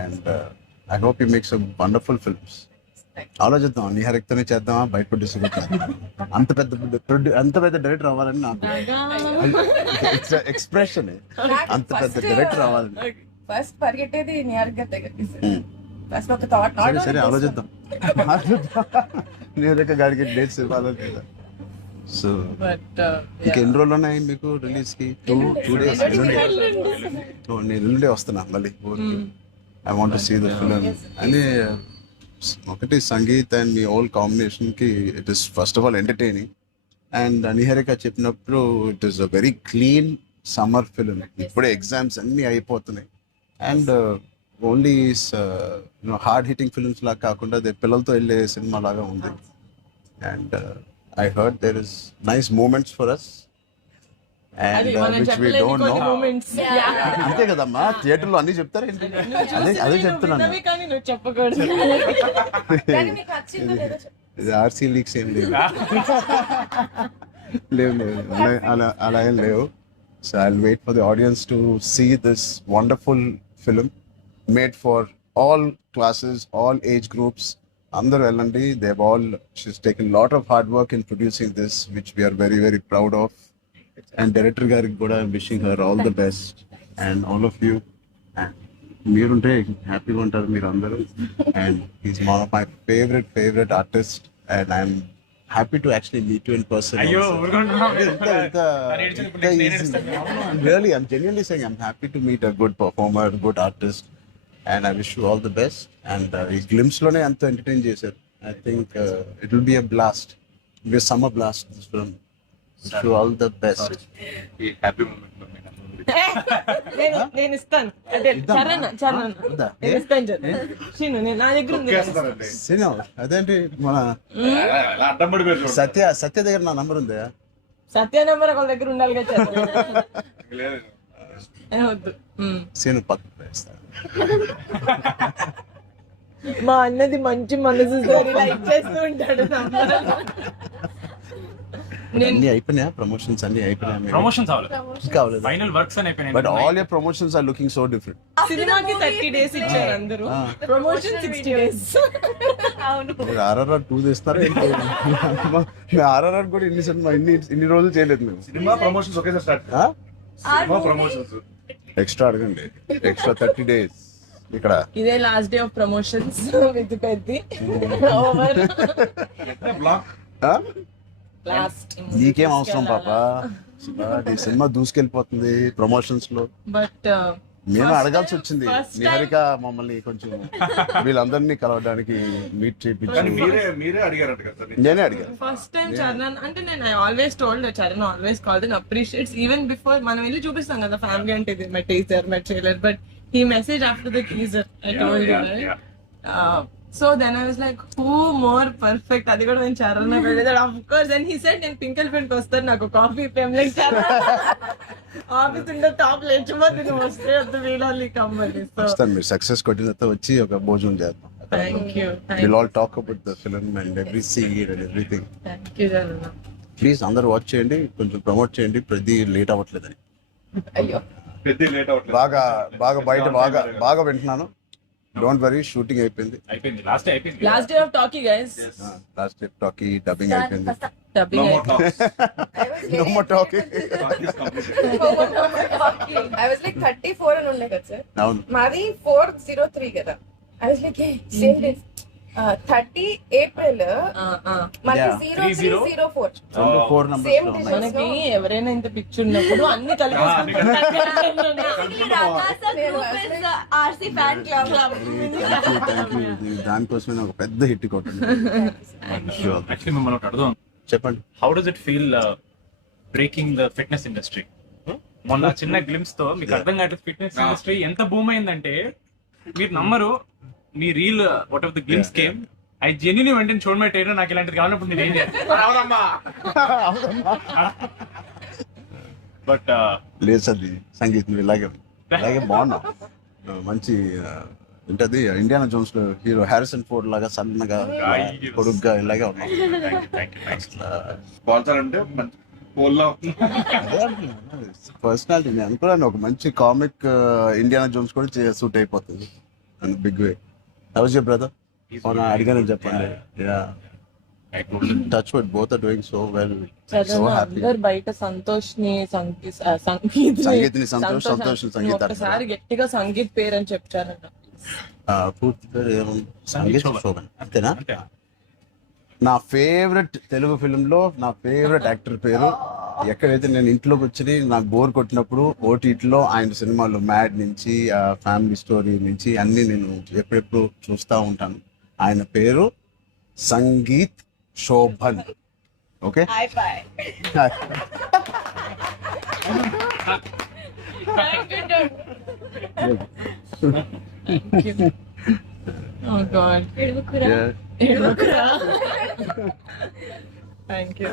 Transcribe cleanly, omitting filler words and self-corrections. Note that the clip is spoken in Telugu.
And I hope you makes wonderful films. ఆలోచిద్దాం, నిహారిక్తోనే చేద్దామా, బయట డిస్ట్రిబ్యూట్ అంత పెద్ద డైరెక్టర్ అవ్వాలని నాకు ఎక్స్ప్రెషన్. అంత పెద్ద డైరెక్టర్ అవ్వాలని ఫస్ట్ పరిగెట్టేది నిహారిక దగ్గరికి. ఫస్ట్ ఒక థాట్. సరే ఆలోచిద్దాం. నిహారిక గారికి డేట్స్ ఇవ్వాలని లేదా? సో ఇంకెన్ని రోజులు ఉన్నాయి మీకు రిలీజ్ కి? 2 days. నేను ఎల్లుండే వస్తున్నా మళ్ళీ. I want to see the film. అని ఒకటి సంగీత్ అండ్ మీ ఓల్ కాంబినేషన్ కి it is first of all entertaining. And Niharika చెప్పినప్పుడు it is a very clean summer film. ఇప్పుడే ఎగ్జామ్స్ అన్ని అయిపోతున్నాయి and only hard hitting films లాగా కాకుండా పిల్లలతో వెళ్ళే సినిమా లాగా ఉంది. And I heard there is nice moments for us and which we don't know. అంతే కదమ్మా, థియేటర్ లో అన్ని చెప్తారు. అదే చెప్తున్నాను. ఇది ఆర్సీ లీక్స్ ఏం లేవు. అలా ఏం లేవు. So I'll wait for the audience to see this wonderful film made for all classes, all age groups. అందరూ వెళ్ళండి. she's taken a lot of hard work in producing this, which we are very very proud of. And director గారికి కూడా wishing her all the best and all of you. And మీరుంటే హ్యాపీగా ఉంటారు మీరు అందరూ. And he's one of my favorite artists and I'm happy to actually meet you in person. Really, I'm genuinely saying I'm happy to meet a good performer, good artist. And I wish you all the best. And ఈ గ్లిమ్స్ లోనే అంత ఎంటర్టైన్ చేశారు. I think it will be a blast. It will be a summer blast, this film. Wish you all the best. Happy moment నేను ఇస్తాను. నా దగ్గర ఉంది. అదేంటి మన సత్య దగ్గర నా నంబర్ ఉందా? సత్య నెంబర్ ఒకళ్ళ దగ్గర ఉండాలి కదా. వద్దు, సీను పక్కన వేస్తాను. మా అన్నది మంచి మనసు, లైక్ చేస్తూ ఉంటాడు. అన్ని అయిపోయినాయా? ప్రమోషన్స్ అన్ని అయిపోయినాయి? ప్రమోషన్స్ కావాలి. ఫైనల్ వర్క్స్ అని అయిపోయినాయి. But all your promotions are looking so different. సినిమాకి 30 days ఇచ్చారు అందరూ, ప్రమోషన్ 60 days. అవును, మీరు RRR 2 చేస్తారా? RRR కూడా ఇన్ని రోజులు చేయలేదు మేము. సినిమా ప్రమోషన్స్ ఒకేసారి స్టార్ట్. సినిమా ప్రమోషన్స్ ఎక్స్ట్రా అడగండి, ఎక్స్ట్రా 30 days. ఇక్కడ ఇదే last day of promotions with Peddi over. Last నీకేం అవసరం పాపా, ఈ సినిమా దూసుకెళ్ళిపోతుంది ప్రమోషన్స్ లో. బట్ మేము అడగాల్సి వచ్చింది. నిహారిక మమ్మల్ని కొంచెం వీళ్ళందరినీ కలవడానికి మీట్ చేయించి మీరే అడిగారంట కదా? నేనే అడిగాను. ఫస్ట్ టైం చరణ్ అంటే నేను always told Charan always called and appreciates even before మనం వెళ్ళి చూపిస్తాం కదా ఫ్యామిలీ అంటే ఇది my teaser my trailer, but he messaged after the teaser. I told you, right? So then I was like, who more perfect? అది కూడా నేను Charan వెళ్ళేదాడు. Of course, and he said నేను పింకల్ పెయింట్ వస్తాను, నాకు కాఫీ ఫేమ్లైక్ చరణ్ ఆఫీస్ ఉండే టాప్ లేచిపోతే నువ్వు వస్తే వద్దు వీళ్ళని కమ్మని. వస్తాను, మీరు సక్సెస్ కొట్టిన తర్వాత వచ్చి ఒక భోజనం చేద్దాం. Thank you. We'll all talk about the film and every scene and everything. Thank you Charan. Please అందరూ వాచ్ చేయండి, కొంచెం ప్రమోట్ చేయండి. ప్రతి లేట్ అవ్వట్లేదని. అయ్యో పెద్ద లేట్ అవుతుంది. బాగా బయట బాగా వింటున్నాను. డోంట్ వరీ, షూటింగ్ అయిపోయింది. Last day of talkie guys. Last day talkie dubbing అయిపోయింది. Dubbing No more talking. I was like 34 అని ఉండే కదా సార్. అవును, మాది 403 కదా. I was like same day 30 April మనకి 0304 4 numbers సేమ్ లో డే. ఉన్నాయి. మనకి ఎవరైనా ఇంత పిక్చర్ ఉన్నప్పుడు అన్ని కలిపి RC fan club. Thank you. దానికోసమే ఒక పెద్ద హిట్ కొట్టండి. యాక్చువల్లీ మిమ్మల్ని ఒకటి అడుగుదాం. చెప్పండి. How does it feel breaking the fitness industry? మొన్న చిన్న గ్లిమ్స్ తో మీకు అర్థం కావట్లేదు ఫిట్నెస్ ఇండస్ట్రీ ఎంత బూమ్ అయిందంటే మీరు నమ్మరు. మీ reel what of the glimpse came, I genuinely వెంట చూడమై ట్రైనర్, నాకు ఇలాంటిది కావాలన్నప్పుడు నేను ఏం చేస్తాను? బట్ లేదు సార్, సంగీతం ఇలాగే బాగున్నాం. మంచి ఏంటది ఇండియానా జోన్స్ లో హీరో హ్యారిసన్ ఫోర్డ్ లాగా సన్నగా పొడుగ్గా ఇలాగే ఉన్నాం. పర్సనాలిటీ నేను అనుకున్నాను, ఒక మంచి కామిక్ ఇండియానా జోన్స్ కూడా సూట్ అయిపోతుంది. in a big way. How was your brother? He's Oh, no, doing అడిగానని good. చెప్పండి. Yeah. I told him. Touch wood, both are doing so well. Charan So happy. అందరు బయట సంతోష్ ని సంగీత్ని సంతోష్, సంతోష్ని సంగీత్ ఒకసారి గట్టిగా సంగీత్ పేరు అని చెప్తారంట. పూర్తి పేరు ఏమన్నా? సంగీత్ శోభన్ అంతేనా? అంతే. నా ఫేవరెట్ తెలుగు ఫిల్మ్లో నా ఫేవరెట్ యాక్టర్ పేరు ఎక్కడైతే నేను ఇంట్లోకి వచ్చి నాకు బోర్ కొట్టినప్పుడు ఓటీటీలో ఆయన సినిమాలు మ్యాడ్ నుంచి ఫ్యామిలీ స్టోరీ నుంచి అన్ని నేను ఎప్పుడెప్పుడు చూస్తూ ఉంటాను. ఆయన పేరు Sangeet Sobhan. Okay, Oh God. Yeah. Thank you.